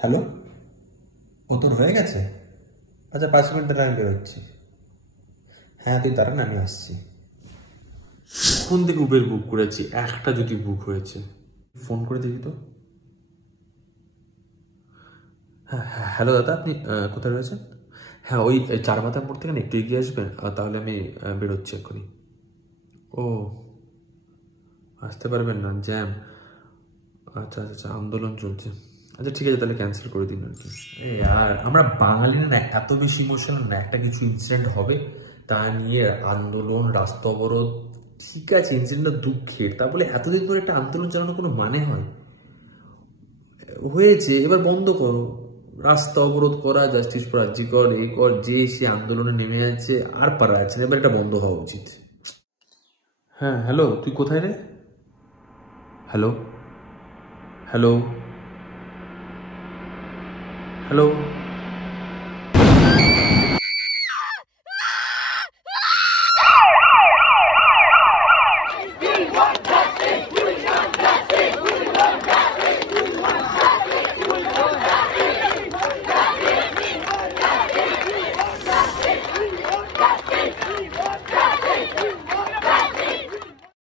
Hello, ও তোর হয়ে গেছে? আচ্ছা, 5 মিনিট ধরে আমি বেরোচ্ছি। হ্যাঁ, তুই দাঁড়া না, আমি আসছি। কোন থেকে উবের বুক করেছি, একটা যদি বুক হয়েছে। ফোন করে দেখি তো। হ্যাঁ হ্যাঁ, হ্যালো দাদা, আপনি কোথায় রয়েছেন? হ্যাঁ, ওই চার মাথার মোড় থেকে না একটু এগিয়ে আসবেন, তাহলে আমি বেরোচ্ছি এক্ষুনি। ও, আসতে পারবেন না, জ্যাম। আচ্ছা আচ্ছা আচ্ছা, আন্দোলন চলছে। আচ্ছা ঠিক আছে, তাহলে ক্যান্সেল করে দিন আর কি। আর আমরা বাঙালি না এত বেশি ইমোশনাল না, একটা কিছু ইনসিডেন্ট হবে তা নিয়ে আন্দোলন, রাস্তা অবরোধ। ঠিক আছে, ইনসিডেন্টটা দুঃখের, তা বলে এতদিন ধরে একটা আন্দোলন চালানোর কোনো মানে হয়? হয়েছে, এবার বন্ধ করো। রাস্তা অবরোধ করা, জাস্টিস ফর আরজিকর, এই কর, যে সে আন্দোলনে নেমে যাচ্ছে, আর পারা যাচ্ছে না, এবার এটা বন্ধ হওয়া উচিত। হ্যাঁ হ্যালো, তুই কোথায় রে? Hello, hello, hello.